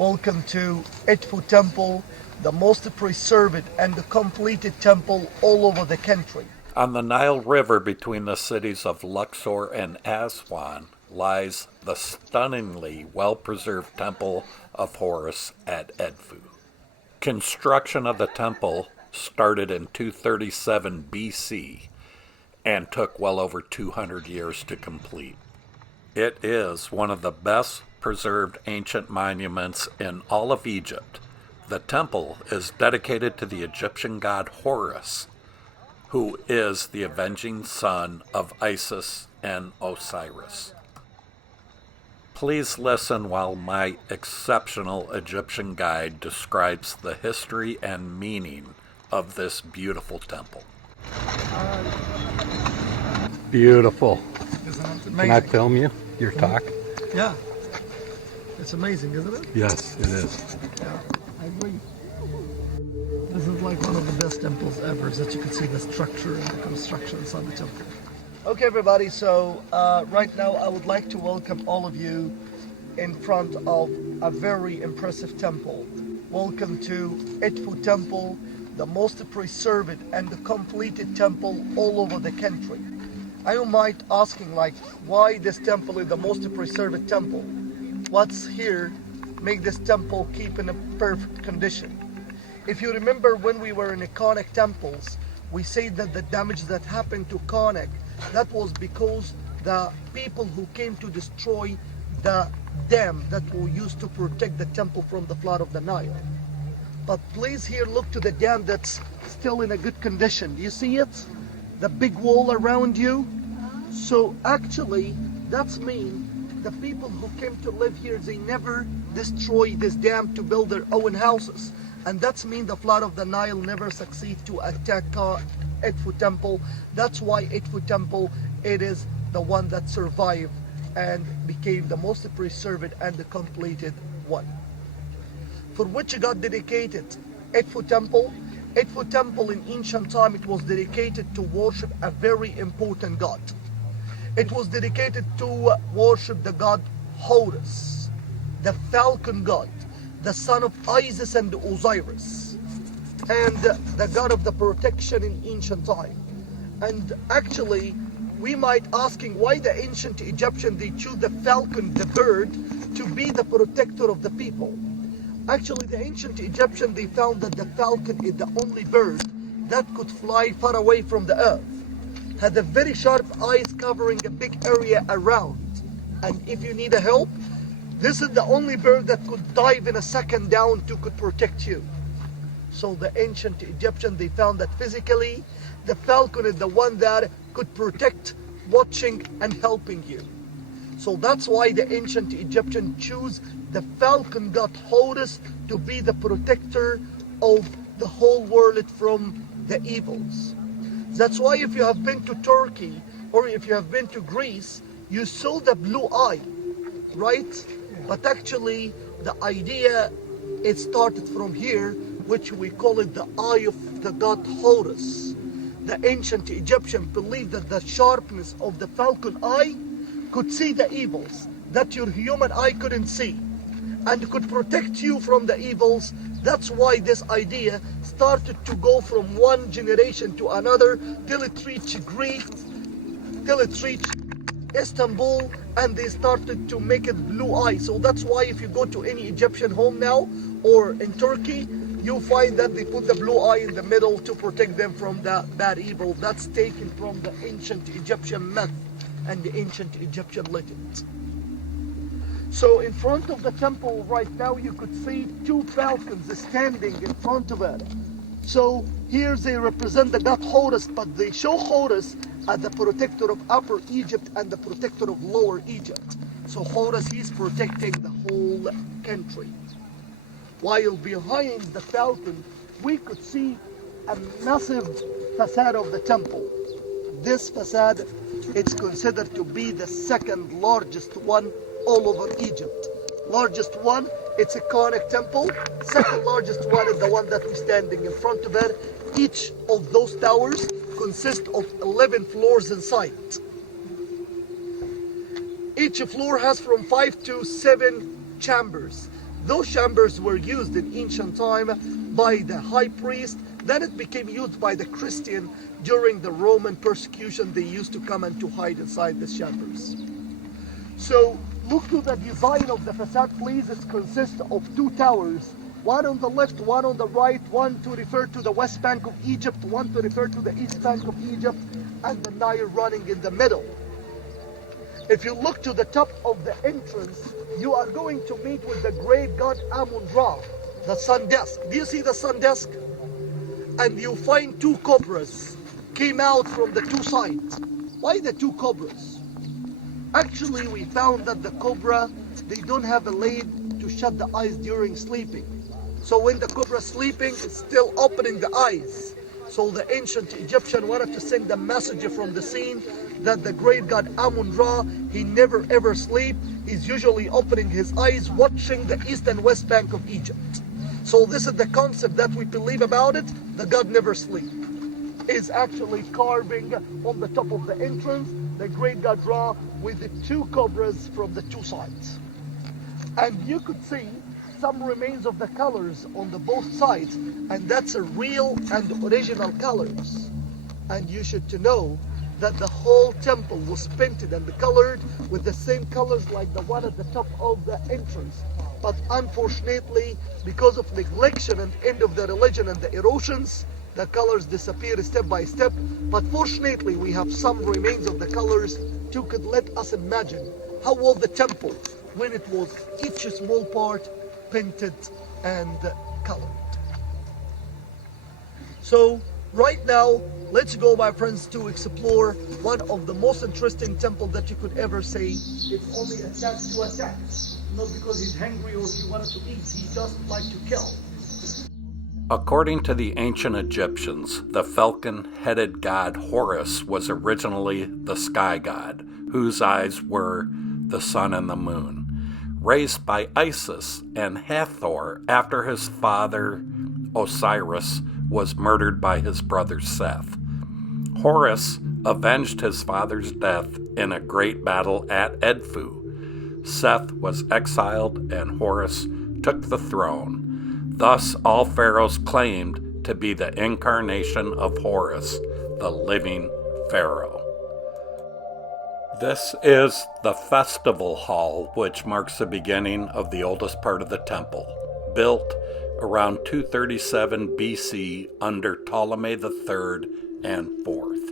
Welcome to Edfu Temple, the most preserved and completed temple all over the country. On the Nile River between the cities of Luxor and Aswan lies the stunningly well-preserved Temple of Horus at Edfu. Construction of the temple started in 237 BC and took well over 200 years to complete. It is one of the best preserved ancient monuments in all of Egypt. The temple is dedicated to the Egyptian god Horus, who is the avenging son of Isis and Osiris. Please listen while my exceptional Egyptian guide describes the history and meaning of this beautiful temple. Beautiful. Isn't it amazing? Can I film you? Your talk? Yeah. It's amazing, isn't it? Yes, it is. Yeah, I agree. This is like one of the best temples ever, that you can see the structure and the construction inside the temple. Okay, everybody, so right now I would like to welcome all of you in front of a very impressive temple. Welcome to Edfu Temple, the most preserved and completed temple all over the country. I might asking, like, why this temple is the most preserved temple? What's here make this temple keep in a perfect condition? If you remember when we were in the Karnak temples, we say that the damage that happened to Karnak, that was because the people who came to destroy the dam that were used to protect the temple from the flood of the Nile. But please here look to the dam that's still in a good condition. Do you see it? The big wall around you? So actually, that's mean the people who came to live here, they never destroyed this dam to build their own houses. And that's mean the flood of the Nile never succeed to attack Edfu Temple. That's why Edfu Temple, it is the one that survived and became the most preserved and the completed one. For which got dedicated Edfu Temple. Edfu Temple in ancient time, it was dedicated to worship a very important god. It was dedicated to worship the god Horus, the falcon god, the son of Isis and Osiris, and the god of the protection in ancient time. And actually, we might asking why the ancient Egyptian, they choose the falcon, the bird, to be the protector of the people. Actually, the ancient Egyptian, they found that the falcon is the only bird that could fly far away from the earth, had a very sharp eyes covering a big area around. And if you need a help, this is the only bird that could dive in a second down to could protect you. So the ancient Egyptian, they found that physically, the falcon is the one that could protect, watching and helping you. So that's why the ancient Egyptian choose the falcon god Horus to be the protector of the whole world from the evils. That's why if you have been to Turkey or if you have been to Greece, you saw the blue eye, right? But actually the idea, it started from here, which we call it the eye of the god Horus. The ancient Egyptian believed that the sharpness of the falcon eye could see the evils that your human eye couldn't see and could protect you from the evils. That's why this idea started to go from one generation to another till it reached Greece, till it reached Istanbul, and they started to make it blue eye. So that's why if you go to any Egyptian home now or in Turkey, you find that they put the blue eye in the middle to protect them from the bad evil. That's taken from the ancient Egyptian myth and the ancient Egyptian legend. So in front of the temple right now, you could see two falcons standing in front of it. So here they represent the god Horus, but they show Horus as the protector of Upper Egypt and the protector of Lower Egypt. So Horus, he's protecting the whole country. While behind the falcon, we could see a massive facade of the temple. This facade, it's considered to be the second largest one all over Egypt. Largest one, it's a Karnak temple. Second largest one is the one that we're standing in front of it. Each of those towers consists of 11 floors inside. Each floor has from 5 to 7 chambers. Those chambers were used in ancient time by the high priest. Then it became used by the Christian during the Roman persecution. They used to come and to hide inside the chambers. So look to the design of the facade, please. It consists of two towers. One on the left, one on the right, one to refer to the west bank of Egypt, one to refer to the east bank of Egypt, and the Nile running in the middle. If you look to the top of the entrance, you are going to meet with the great god Amun-Ra, the sun disk. Do you see the sun disk? And you find two cobras came out from the two sides. Why the two cobras? Actually, we found that the cobra, they don't have a lid to shut the eyes during sleeping. So when the cobra is sleeping, it's still opening the eyes. So the ancient Egyptian wanted to send a message from the scene that the great god Amun-Ra, he never ever sleep. He's usually opening his eyes, watching the east and west bank of Egypt. So this is the concept that we believe about it. The god never sleep. Is actually carving on the top of the entrance the great god Ra with the two cobras from the two sides. And you could see some remains of the colors on the both sides, and that's a real and original colors. And you should to know that the whole temple was painted and colored with the same colors like the one at the top of the entrance. But unfortunately, because of neglection and end of the religion and the erosions, the colors disappear step by step. But fortunately, we have some remains of the colors to could let us imagine how was the temple when it was each small part painted and colored. So right now, let's go, my friends, to explore one of the most interesting temples that you could ever say. It's only attached to attack, not because he's hungry or he wanted to eat. He just like to kill. According to the ancient Egyptians, the falcon-headed god Horus was originally the sky god, whose eyes were the sun and the moon. Raised by Isis and Hathor after his father Osiris was murdered by his brother Seth. Horus avenged his father's death in a great battle at Edfu. Seth was exiled and Horus took the throne. Thus, all pharaohs claimed to be the incarnation of Horus, the living pharaoh. This is the festival hall, which marks the beginning of the oldest part of the temple, built around 237 BC under Ptolemy III and IV.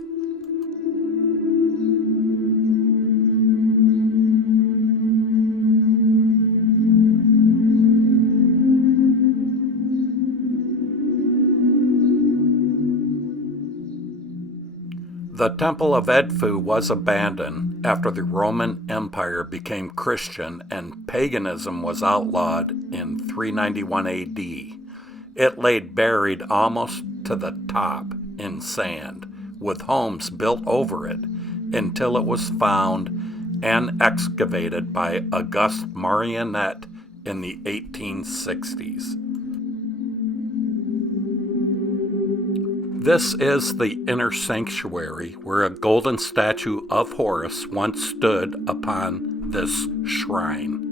The Temple of Edfu was abandoned after the Roman Empire became Christian and paganism was outlawed in 391 AD. It lay buried almost to the top in sand, with homes built over it, until it was found and excavated by Auguste Marionnet in the 1860s. This is the inner sanctuary where a golden statue of Horus once stood upon this shrine.